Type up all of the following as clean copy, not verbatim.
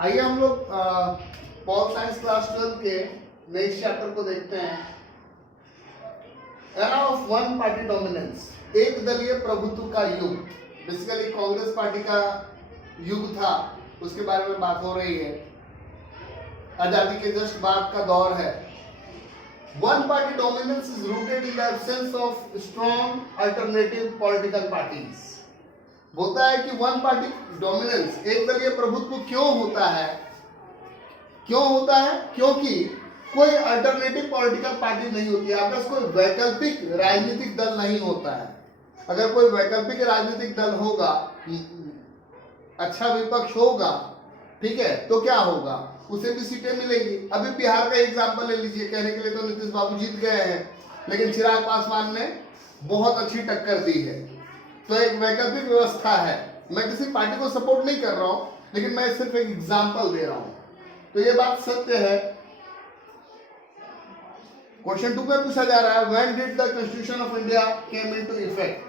आइए हम लोग पॉल साइंस क्लास 12 के नेक्स्ट चैप्टर को देखते हैं। Era of one party dominance, एक दलीय प्रभुत्व का युग। बेसिकली कांग्रेस पार्टी का युग था, उसके बारे में बात हो रही है। आजादी के जस्ट बाद का दौर है। One party dominance is rooted in the absence of strong alternative political parties. बोलता है कि वन पार्टी डोमिनेंस, एक दलीय प्रभुत्व क्यों होता है? क्योंकि कोई अल्टरनेटिव पॉलिटिकल पार्टी नहीं होती है, आपके पास कोई वैकल्पिक राजनीतिक दल नहीं होता है। अगर कोई वैकल्पिक राजनीतिक दल होगा, अच्छा विपक्ष होगा, ठीक है, तो क्या होगा? उसे भी सीटें मिलेंगी। अभी बिहार का एग्जांपल ले लीजिए। कहने के लिए तो नीतीश बाबू जीत गए हैं, लेकिन चिराग पासवान ने बहुत अच्छी टक्कर दी है। तो एक वैकल्पिक व्यवस्था है। मैं किसी पार्टी को सपोर्ट नहीं कर रहा हूं, लेकिन मैं सिर्फ एक एग्जांपल दे रहा हूं। तो ये बात सत्य है। क्वेश्चन 2 में पूछा जा रहा है, when did the constitution of India came into effect?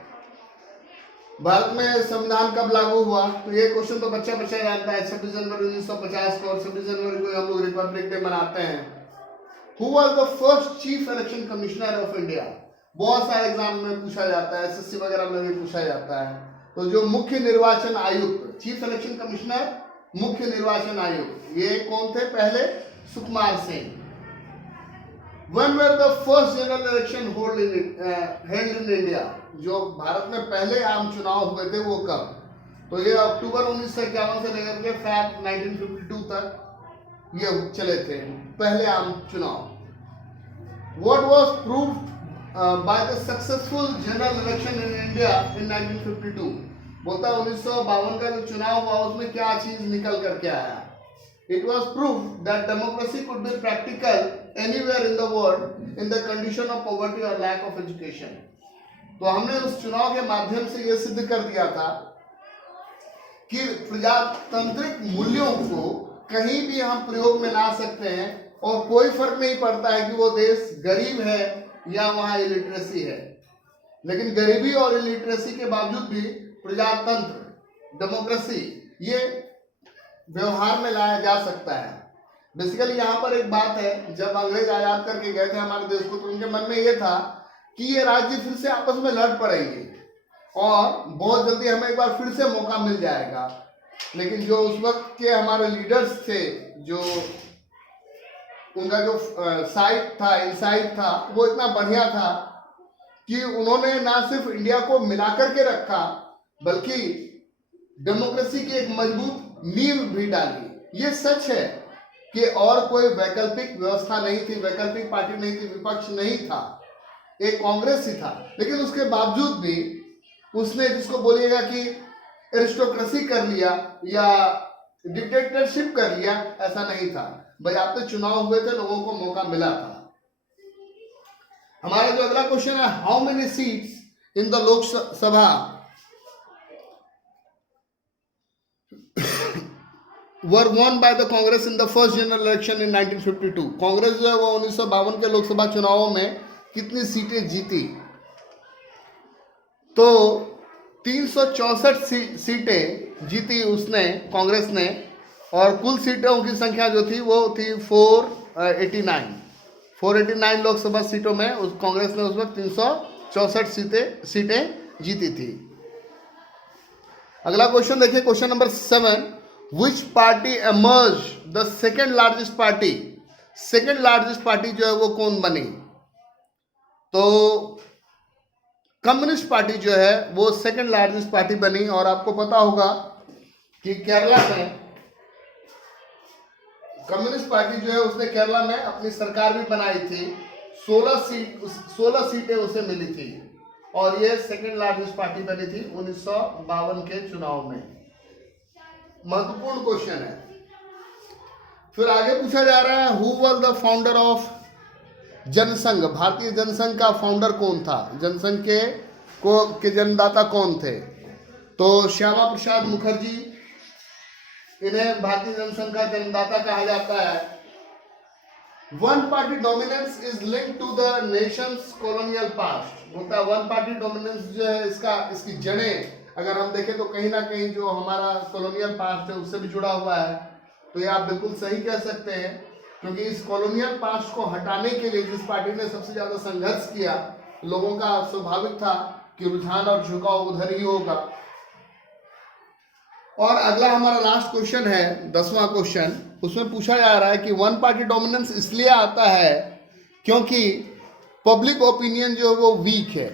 Bharat में संविधान कब लागू हुआ? तो ये क्वेश्चन तो बच्चा जानता है। 26 जनवरी 1950 को, और 26 जनवरी को हम लोग रिपब्लिक डे मनाते हैं। Who was the first chief election commissioner of India? बहुत सारे एग्जाम में पूछा जाता है, एसएससी वगैरह में भी पूछा जाता है। तो जो मुख्य निर्वाचन आयुक्त, चीफ इलेक्शन कमिश्नर, मुख्य निर्वाचन आयुक्त, ये कौन थे? पहले सुकुमार Singh. When were the first general election held in India? जो भारत में पहले आम चुनाव हुए थे वो कब? तो ये अक्टूबर 1951 से लेकर के फैब 1952 तक ये चले थे पहले आम चुनाव। What was proved by the successful general election in India in 1952? बोलता 1952 का जो चुनाव हुआ उसमें क्या चीज निकल करके आया? It was proved that democracy could be practical anywhere in the world in the condition of poverty or lack of education. तो हमने उस चुनाव के माध्यम से यह सिद्ध कर दिया था कि प्रजातांत्रिक मूल्यों को कहीं भी हम प्रयोग में ला सकते हैं, और कोई फर्क नहीं पड़ता है कि वो देश गरीब है या वहां इलिटरेसी है। लेकिन गरीबी और इलिटरेसी के बावजूद भी प्रजातंत्र, डेमोक्रेसी, ये व्यवहार में लाया जा सकता है। बेसिकली यहाँ पर एक बात है, जब अंग्रेज आजाद करके गए थे हमारे देश को, तो उनके मन में ये था कि ये राज्य फिर से आपस में लड़ पड़ेंगे और बहुत जल्दी हमें एक बार फिर से मौका मिल जाएगा। लेकिन जो उस वक्त के हमारे लीडर्स थे, जो उनका जो साइट था, इनसाइट था, वो इतना बढ़िया था कि उन्होंने ना सिर्फ इंडिया को मिलाकर के रखा, बल्कि डेमोक्रेसी की एक मजबूत नींव भी डाली। ये सच है कि और कोई वैकल्पिक व्यवस्था नहीं थी, वैकल्पिक पार्टी नहीं थी, विपक्ष नहीं था, एक कांग्रेस ही था। लेकिन उसके बावजूद भी उसने, जिसको बोलिएगा कि एरिस्टोक्रेसी कर लिया या डिक्टेटरशिप कर लिया, ऐसा नहीं था। बजाते चुनाव हुए थे, लोगों को मौका मिला था। हमारा जो अगला क्वेश्चन है, how many seats in the Lok Sabha were won by the Congress in the first general election in 1952? Congress जो है वो 1952 के लोकसभा चुनावों में कितनी सीटें जीती? तो 364 सीटें जीती उसने, कांग्रेस ने, और कुल सीटों की संख्या जो थी वो थी 489 लोकसभा सीटों में उस कांग्रेस ने उस वक्त 364 सीटें जीती थी। अगला क्वेश्चन देखिए, question number 7, which party emerge the second largest party? Second largest party जो है वो कौन बनी? तो कम्युनिस्ट पार्टी जो है वो सेकेंड लार्जेस्ट पार्टी बनी। और आपको पता होगा कि केरला में कम्युनिस्ट पार्टी जो है उसने केरला में अपनी सरकार भी बनाई थी। 16 सीटें उसे मिली थी, और ये सेकेंड लार्जेस्ट पार्टी बनी थी 1952 के चुनाव में। महत्वपूर्ण क्वेश्चन है। फिर आगे पूछा जा रहा है, who was the founder of Jansangh? Bharatiya Jansangh का फाउंडर कौन था? जनसंघ के जन्मदाता कौन थे? तो श्यामा प्रसाद मुखर्जी, इन्हें भारतीय जनसंघ का जन्मदाता कहा जाता है। One party dominance is linked to the nation's colonial past. होता है वन पार्टी डोमिनेंस जो है इसकी जड़ें अगर हम देखें तो कहीं ना कहीं जो हमारा कॉलोनियल पास्ट है उससे भी जुड़ा हुआ है। तो ये आप बिल्कुल सही कह सकते हैं, क्योंकि इस कॉलोनियल पास्ट को हटाने के लिए जिस पार्टी ने सबसे ज्यादा संघर्ष किया, लोगों का स्वाभाविक था कि रुझान और झुकाव उधर ही होगा। और अगला हमारा लास्ट क्वेश्चन है, 10वां क्वेश्चन। उसमें पूछा जा रहा है कि वन पार्टी डोमिनेंस इसलिए आता है क्योंकि पब्लिक ओपिनियन जो है वो वीक है।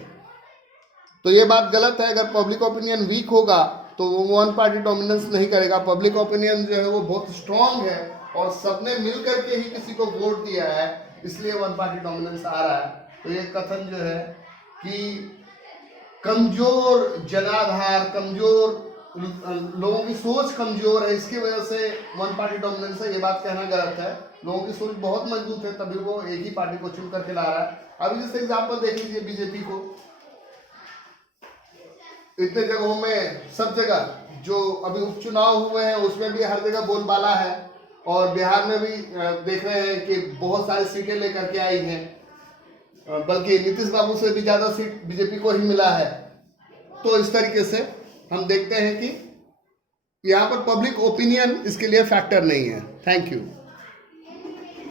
तो ये बात गलत है। अगर पब्लिक ओपिनियन वीक होगा तो वो वन पार्टी डोमिनेंस नहीं करेगा। पब्लिक ओपिनियन जो है वो बहुत स्ट्रांग है और सबने मिल करके ही किसी को वोट दिया है, इसलिए वन पार्टी डोमिनेंस आ रहा है। तो ये कथन जो है कि कमजोर जनाधार, कमजोर लोगों की सोच कमजोर है, इसकी वजह से वन पार्टी डोमिनेंस है, ये बात कहना गलत है। लोगों की सोच बहुत मजबूत है, तभी वो एक ही पार्टी को चुन करके ला रहा है। अभी जैसे एग्जाम्पल देख लीजिए बीजेपी को, इतने जगहों में, सब जगह जो अभी उपचुनाव हुए हैं उसमें भी हर जगह बोलबाला है, और बिहार में भी देख रहे हैं कि बहुत सारी सीटें लेकर के आई हैं, बल्कि नीतीश बाबू से भी ज्यादा सीट बीजेपी को ही मिला है। तो इस तरीके से हम देखते हैं कि यहाँ पर पब्लिक ओपिनियन इसके लिए फैक्टर नहीं है। Thank you.